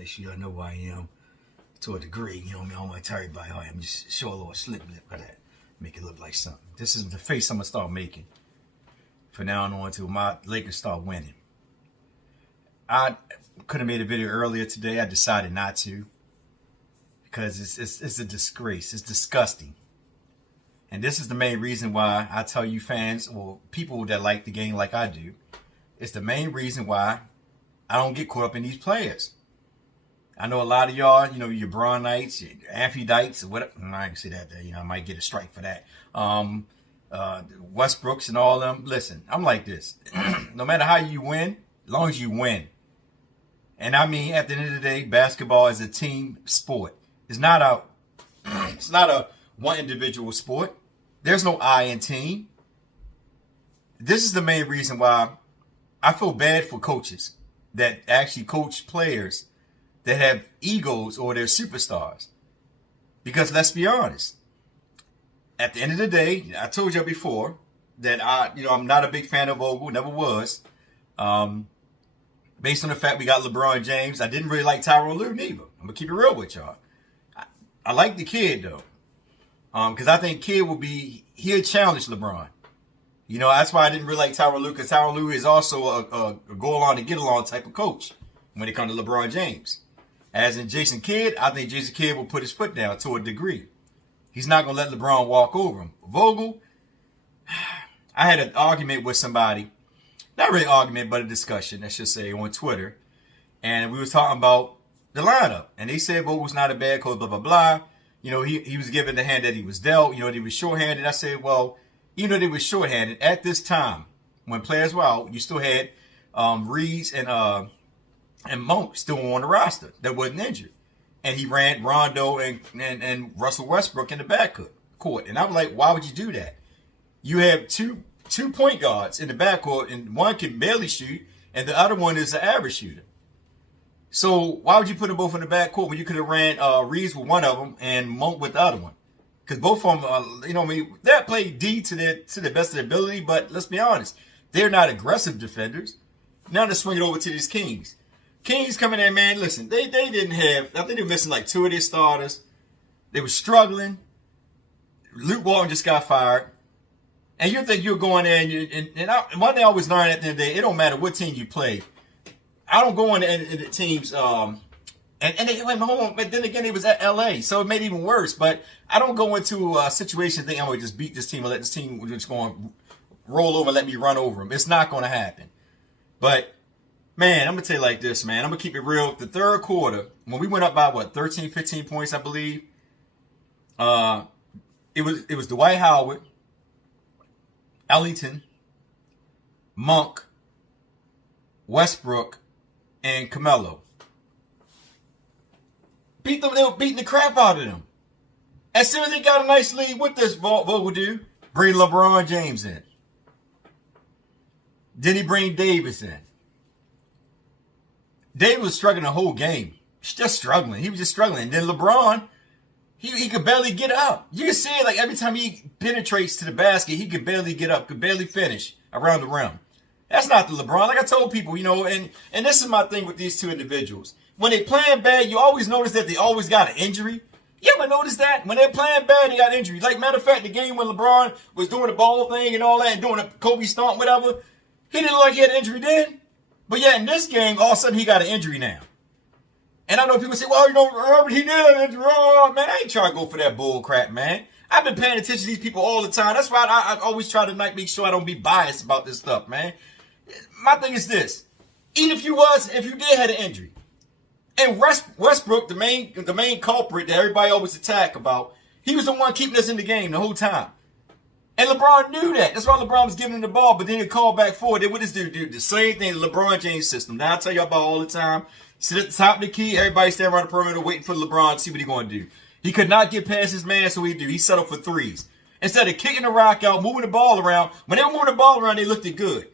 Make sure y'all know who I am to a degree. You know what I mean? I don't want to tell everybody I am. Just show a little slip lip of that. Make it look like something. This is the face I'm going to start making from now on until my Lakers start winning. I could have made a video earlier today. I decided not to because it's a disgrace. It's disgusting. And this is the main reason why I tell you fans or people that like the game like I do. It's the main reason why I don't get caught up in these players. I know a lot of y'all, your Brownites, your Amphidites, or whatever. I can say that, I might get a strike for that. Westbrooks and all them. Listen, I'm like this. No matter how you win, as long as you win. And I mean, at the end of the day, basketball is a team sport. It's not a one individual sport. There's no I in team. This is the main reason why I feel bad for coaches that actually coach players that have egos or they're superstars. Because let's be honest, at the end of the day, I told you before that I'm not a big fan of Vogel, never was. Based on the fact we got LeBron James, I didn't really like Tyronn Lue neither. I'm gonna keep it real with y'all. I like the kid though, because I think kid he'll challenge LeBron. That's why I didn't really like Tyronn Lue, because Tyronn Lue is also a go along to get along type of coach when it comes to LeBron James. As in Jason Kidd, I think Jason Kidd will put his foot down to a degree. He's not going to let LeBron walk over him. Vogel, I had an argument with somebody, not really an argument, but a discussion, I should say, on Twitter. And we was talking about the lineup. And they said Vogel's not a bad coach, blah, blah, blah. He was given the hand that he was dealt. That he was shorthanded. I said, well, even though they were shorthanded, at this time, when players were out, you still had Reeves and Monk still on the roster that wasn't injured. And he ran Rondo and Russell Westbrook in the backcourt. And I'm like, why would you do that? You have two point guards in the backcourt, and one can barely shoot, and the other one is an average shooter. So why would you put them both in the backcourt when you could have ran Reeves with one of them and Monk with the other one? Because both of them, they play D to the best of their ability, but let's be honest, they're not aggressive defenders. Now to swing it over to these Kings. Kings coming in, man, listen, they didn't have, I think they were missing like 2 of their starters. They were struggling. Luke Walton just got fired. And you think you're going there, and one thing I always learned at the end of the day, it don't matter what team you play. I don't go in the teams, and they went home, but then again, it was at LA, so it made it even worse. But I don't go into a situation thinking I'm going to just beat this team or let this team just go and roll over and let me run over them. It's not going to happen. But man, I'm going to tell you like this, man. I'm going to keep it real. The third quarter, when we went up by, 13, 15 points, I believe, it was Dwight Howard, Ellington, Monk, Westbrook, and Carmelo. Beat them. They were beating the crap out of them. As soon as they got a nice lead, what this Vogel do? Bring LeBron James in. Then he bring Davis in. Davis was struggling the whole game. Just struggling. He was just struggling. And then LeBron, he could barely get up. You can see it like every time he penetrates to the basket, he could barely get up, could barely finish around the rim. That's not the LeBron. Like I told people, and this is my thing with these two individuals. When they playing bad, you always notice that they always got an injury. You ever notice that? When they're playing bad, they got injury. Like, matter of fact, the game when LeBron was doing the ball thing and all that, and doing the Kobe stomp, whatever, he didn't look like he had an injury then. But yeah, in this game, all of a sudden, he got an injury now. And I know people say, well, Robert, he did have an injury. Oh, man, I ain't trying to go for that bull crap, man. I've been paying attention to these people all the time. That's why I always try to make sure I don't be biased about this stuff, man. My thing is this. Even if you did have an injury, and Westbrook, the main culprit that everybody always attack about, he was the one keeping us in the game the whole time. And LeBron knew that. That's why LeBron was giving him the ball, but then he called back forward. They would just do the same thing, the LeBron James system. Now I tell you about all the time. Sit at the top of the key, everybody stand around the perimeter waiting for LeBron to see what he's going to do. He could not get past his man, so he settled for threes. Instead of kicking the rock out, moving the ball around, when they were moving the ball around, they looked good.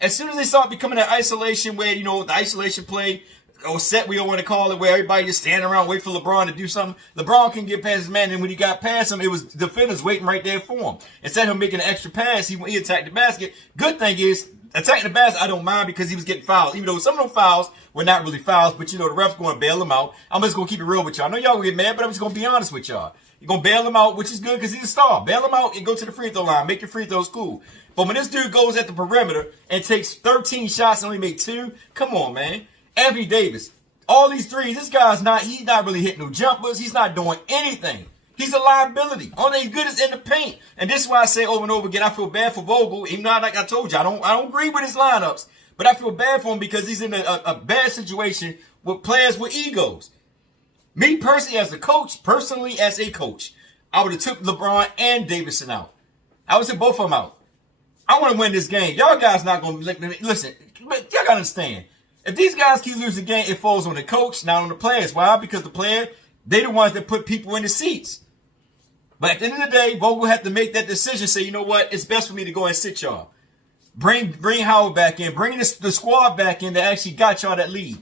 As soon as they start becoming that isolation where, the isolation play, or set we all want to call it, where everybody just standing around wait for LeBron to do something, LeBron can get past his man, and when he got past him, it was defenders waiting right there for him. Instead of him making an extra pass, he attacked the basket. Good thing is, attacking the basket, I don't mind because he was getting fouls. Even though some of them fouls were not really fouls, but the ref's going to bail him out. I'm just going to keep it real with y'all. I know y'all going to get mad, but I'm just going to be honest with y'all. You're going to bail him out, which is good because he's a star. Bail him out and go to the free throw line. Make your free throws cool. But when this dude goes at the perimeter and takes 13 shots and only make 2, come on, man. Anthony Davis, all these threes, he's not really hitting no jumpers. He's not doing anything. He's a liability. Only he's good is in the paint. And this is why I say over and over again, I feel bad for Vogel. Even though, like I told you, I don't agree with his lineups. But I feel bad for him because he's in a bad situation with players with egos. Me personally as a coach, I would have took LeBron and Davidson out. I would have took both of them out. I want to win this game. Y'all guys not going to listen. Y'all got to understand. If these guys keep losing the game, it falls on the coach, not on the players. Why? Because the player, they the ones that put people in the seats. But at the end of the day, Vogel had to make that decision. Say, you know what? It's best for me to go and sit y'all. Bring Howard back in. Bring the squad back in that actually got y'all that lead.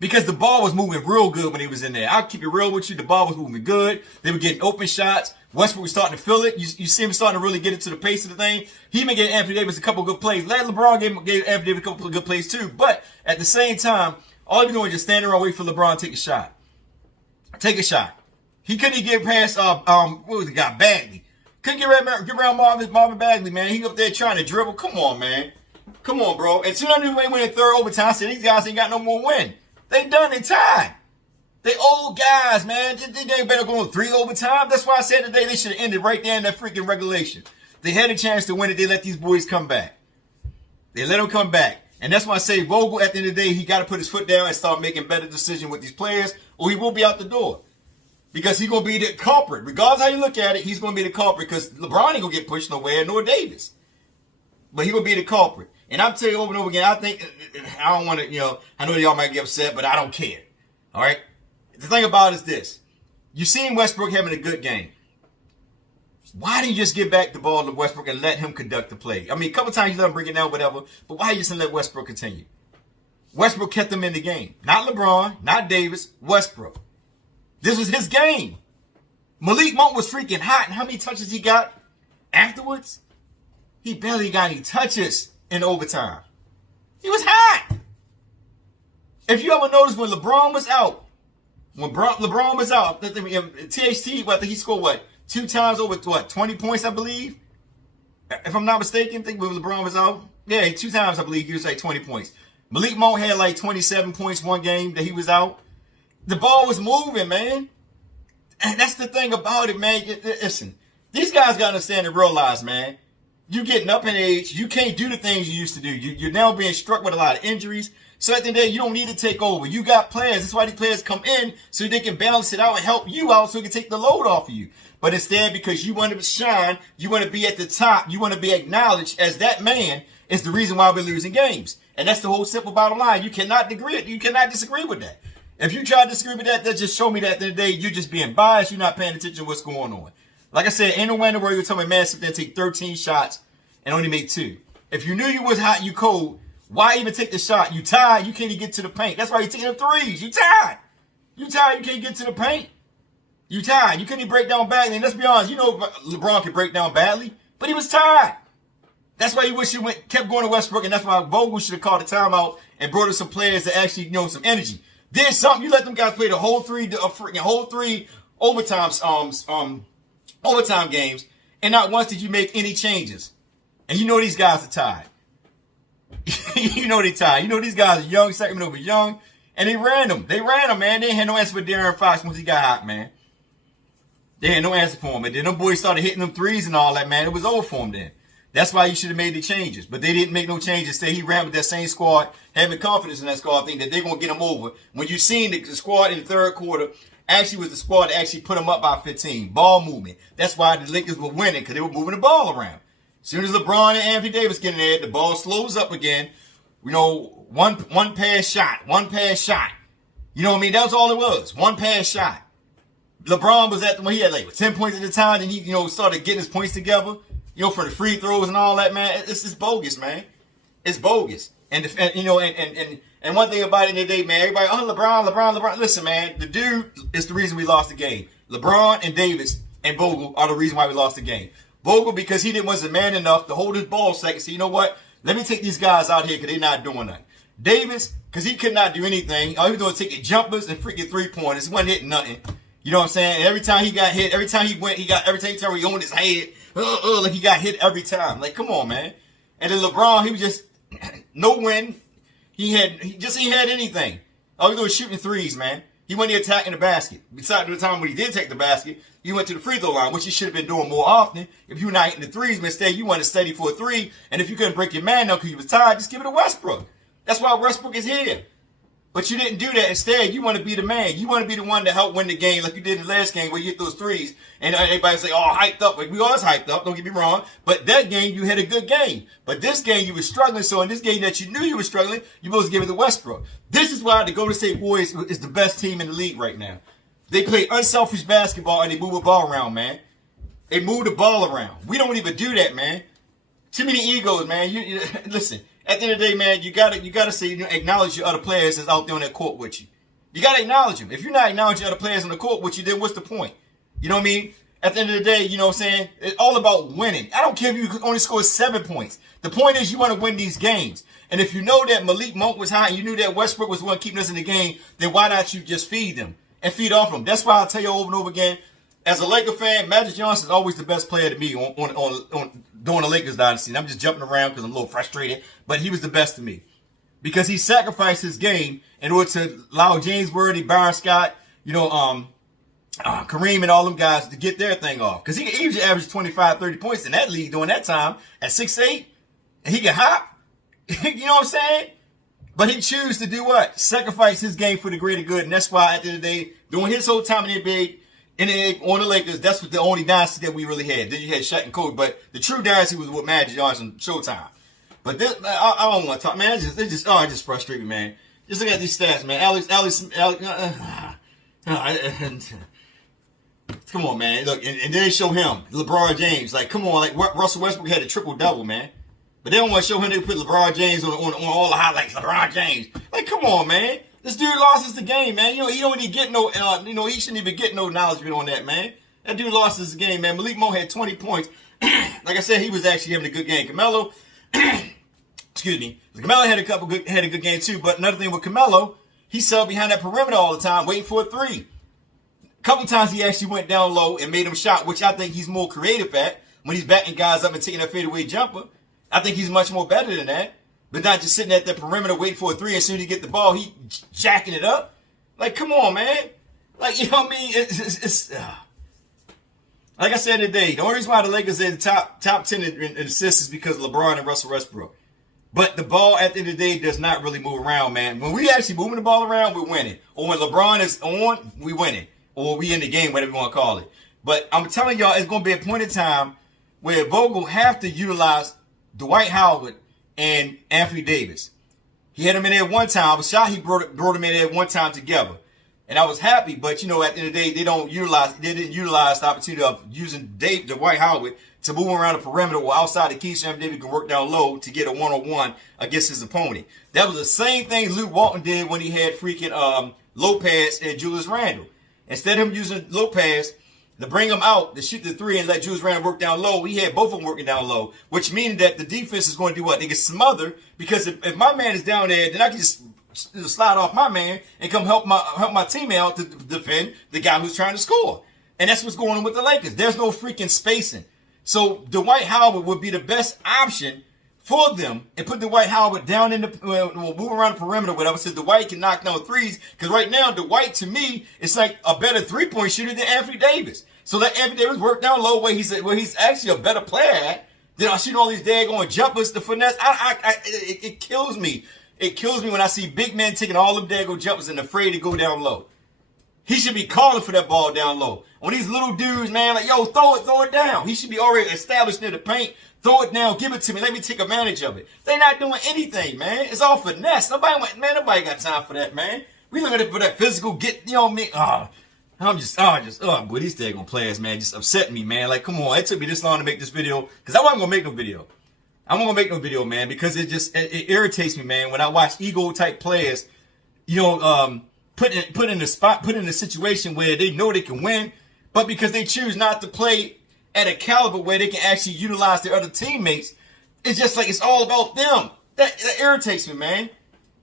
Because the ball was moving real good when he was in there. I'll keep it real with you. The ball was moving good. They were getting open shots. Westbrook was starting to feel it. You see him starting to really get into the pace of the thing. He even gave Anthony Davis a couple of good plays. LeBron gave Anthony Davis a couple of good plays too. But at the same time, all you're doing is just standing around waiting for LeBron to take a shot. Take a shot. He couldn't even get past, what was the guy? Bagley. Couldn't get around Marvin Bagley, man. He up there trying to dribble. Come on, man. Come on, bro. And soon as I knew they went in third overtime, I said, these guys ain't got no more win. They done. They tied. They old guys, man. They better go 3 overtime. That's why I said today they should have ended right there in that freaking regulation. They had a chance to win it. They let these boys come back. They let them come back. And that's why I say Vogel, at the end of the day, he got to put his foot down and start making better decisions with these players, or he will be out the door. Because he's going to be the culprit. Regardless how you look at it, he's going to be the culprit because LeBron ain't going to get pushed nowhere, nor Davis. But he's going to be the culprit. And I'll tell you over and over again, I think, I don't want to, I know y'all might get upset, but I don't care. All right? The thing about it is this. You seen Westbrook having a good game. Why didn't you just give back the ball to Westbrook and let him conduct the play? I mean, a couple times you let him bring it down, whatever, but why you just let Westbrook continue? Westbrook kept them in the game. Not LeBron, not Davis, Westbrook. This was his game. Malik Monk was freaking hot, and how many touches he got afterwards? He barely got any touches in overtime. He was hot. If you ever noticed when LeBron was out, LeBron was out, THT, I think he scored 2 times over 20 points, I believe. If I'm not mistaken, I think when LeBron was out, 2 times I believe he was 20 points. Malik Monk had 27 points one game that he was out. The ball was moving, man. And that's the thing about it, man. Listen, these guys got to understand and realize, man, you getting up in age, you can't do the things you used to do. You're now being struck with a lot of injuries. So at the end of the day, you don't need to take over. You got players. That's why these players come in so they can balance it out and help you out so they can take the load off of you. But instead, because you want to shine, you want to be at the top, you want to be acknowledged as that man is the reason why we're losing games. And that's the whole simple bottom line. You cannot disagree with that. If you try to disagree with that, just show me that at the end of the day, you're just being biased. You're not paying attention to what's going on. Like I said, ain't no way in the world you're telling me, man, sit there and take 13 shots and only make 2. If you knew you was hot, you cold, why even take the shot? You tired, you can't even get to the paint. That's why you're taking the threes. You tired. You tired, you can't get to the paint. You tired. You couldn't even break down badly. And let's be honest, LeBron could break down badly, but he was tired. That's why you wish you kept going to Westbrook, and that's why Vogel should have called a timeout and brought in some players that actually, some energy. Did something. You let them guys play the whole 3 overtime games, and not once did you make any changes. And these guys are tired. They're tired. These guys are young. Sacramento was young, and they ran them. Man. They had no answer for De'Aaron Fox once he got hot, man. They had no answer for him. And then them boys started hitting them threes and all that, man. It was over for him then. That's why you should have made the changes. But they didn't make no changes. He ran with that same squad, having confidence in that squad, think that they're going to get him over. When you seen the squad in the third quarter, actually was the squad that actually put them up by 15. Ball movement. That's why the Lakers were winning, because they were moving the ball around. As soon as LeBron and Anthony Davis get in there, the ball slows up again. One pass shot. You know what I mean? That was all it was. One pass shot. LeBron was he had 10 points at the time, and he, started getting his points together, for the free throws and all that, man. It's bogus, man. It's bogus. And one thing about it in the day, man, everybody, LeBron. Listen, man, the dude is the reason we lost the game. LeBron and Davis and Vogel are the reason why we lost the game. Vogel, because he wasn't man enough to hold his ball second. So you know what? Let me take these guys out here because they're not doing nothing. Davis, because he could not do anything. All he was doing was taking jumpers and freaking 3-pointers. He wasn't hitting nothing. You know what I'm saying? And every time he got hit, every time he went, every time he owned his head, like he got hit every time. Like, come on, man. And then LeBron, he was just no win. He ain't had anything. All he was doing was shooting threes, man. He wasn't attacking the basket. Besides the time when he did take the basket, he went to the free throw line, which he should have been doing more often. If you're not hitting the threes, but instead you want to steady for a three. And if you couldn't break your man down because you was tired, just give it to Westbrook. That's why Westbrook is here. But you didn't do that. Instead, you want to be the man. You want to be the one to help win the game like you did in the last game where you hit those threes. And everybody say, oh, hyped up. Like, we always hyped up. Don't get me wrong. But that game, you had a good game. But this game, you were struggling. So in this game that you knew you were struggling, you're supposed to give it to Westbrook. This is why the Golden State Warriors is the best team in the league right now. They play unselfish basketball and they move the ball around, man. They move the ball around. We don't even do that, man. Too many egos, man. You listen. At the end of the day, man, you gotta say, acknowledge your other players that's out there on that court with you. You gotta acknowledge them. If you're not acknowledging other players on the court with you, then what's the point? You know what I mean? At the end of the day, you know what I'm saying? It's all about winning. I don't care if you only score 7 points. The point is you want to win these games. And if you know that Malik Monk was high and you knew that Westbrook was the one keeping us in the game, then why not you just feed them and feed off them? That's why I tell you over and over again, as a Laker fan, Magic Johnson is always the best player to me on during the Lakers dynasty. And I'm just jumping around because I'm a little frustrated, but he was the best to me because he sacrificed his game in order to allow James Worthy, Byron Scott, Kareem and all them guys to get their thing off. Because he could easily average 25, 30 points in that league during that time at 6'8", and he could hop. You know what I'm saying? But he chose to do what? Sacrifice his game for the greater good. And that's why at the end of the day, during his whole time in the NBA, on the Lakers, that's what the only dynasty that we really had. Then you had Shaq and Kobe, but the true dynasty was with Magic Johnson, Showtime. But this, I don't want to talk, man. It just frustrating, man. Just look at these stats, man. Come on, man. Look, and then they show him LeBron James. Like, come on, like Russell Westbrook had a triple double, man. But they don't want to show him. They put LeBron James on all the highlights. LeBron James. Like, come on, man. This dude lost us the game, man. You know, he don't even get no, he shouldn't even get no acknowledgement on that, man. That dude lost us the game, man. Malik Monk had 20 points. Like I said, he was actually having a good game. Carmelo, excuse me. Carmelo had a good game too. But another thing with Carmelo, he sat behind that perimeter all the time, waiting for a three. A couple times he actually went down low and made him shot, which I think he's more creative at when he's backing guys up and taking that fadeaway jumper. I think he's much more better than that. But not just sitting at the perimeter waiting for a three. As soon as he get the ball, he jacking it up. Like, come on, man. Like, you know what I mean? Like I said today, the only reason why the Lakers are in the top 10 in assists is because of LeBron and Russell Westbrook. But the ball at the end of the day does not really move around, man. When we actually moving the ball around, we're winning. Or when LeBron is on, we winning. Or we in the game, whatever you want to call it. But I'm telling y'all, it's going to be a point in time where Vogel have to utilize Dwight Howard and Anthony Davis. He had him in there one time. I was shocked he brought him in there one time together. And I was happy, but, you know, at the end of the day, they didn't utilize the opportunity of using Dwight Howard to move around the perimeter or outside the key so Anthony Davis could work down low to get a one-on-one against his opponent. That was the same thing Luke Walton did when he had freaking Lopez and Julius Randle. Instead of him using Lopez to bring him out to shoot the three and let Julius Randle work down low, he had both of them working down low, which means that the defense is going to do what? They get smothered because if my man is down there, then I can just slide off my man and come help my teammate out to defend the guy who's trying to score. And that's what's going on with the Lakers. There's no freaking spacing. So Dwight Howard would be the best option for them and put Dwight Howard down in the move around the perimeter, whatever. So Dwight can knock down threes. Because right now, Dwight to me is like a better 3-point shooter than Anthony Davis. So let Anthony Davis work down low where he's actually a better player at. Then I shoot all these daggone jumpers, the finesse. It kills me. It kills me when I see big men taking all them daggone jumpers and afraid to go down low. He should be calling for that ball down low. When these little dudes, man, like, yo, throw it down. He should be already established near the paint. Throw it down, give it to me, let me take advantage of it. They're not doing anything, man. It's all finesse. Nobody got time for that, man. We looking for that physical get, you know what I mean? Boy, these daggone players, man, just upset me, man. Like, come on, it took me this long to make this video, because I wasn't going to make no video. I wasn't going to make no video, man, because it irritates me, man, when I watch ego-type players, you know, put in a situation where they know they can win, but because they choose not to play at a caliber where they can actually utilize their other teammates, It's just like it's all about them. That irritates me, man.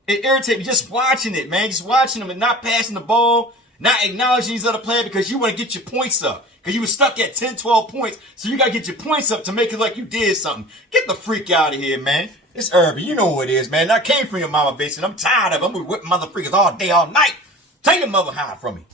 It irritates me just watching it, man. Just watching them and not passing the ball, not acknowledging these other players because you want to get your points up. Because you were stuck at 10, 12 points. So you got to get your points up to make it like you did something. Get the freak out of here, man. It's Urban. You know who it is, man. I came from your mama bitch and I'm tired of it. I'm going to whip motherfuckers all day, all night. Take your mother high from me.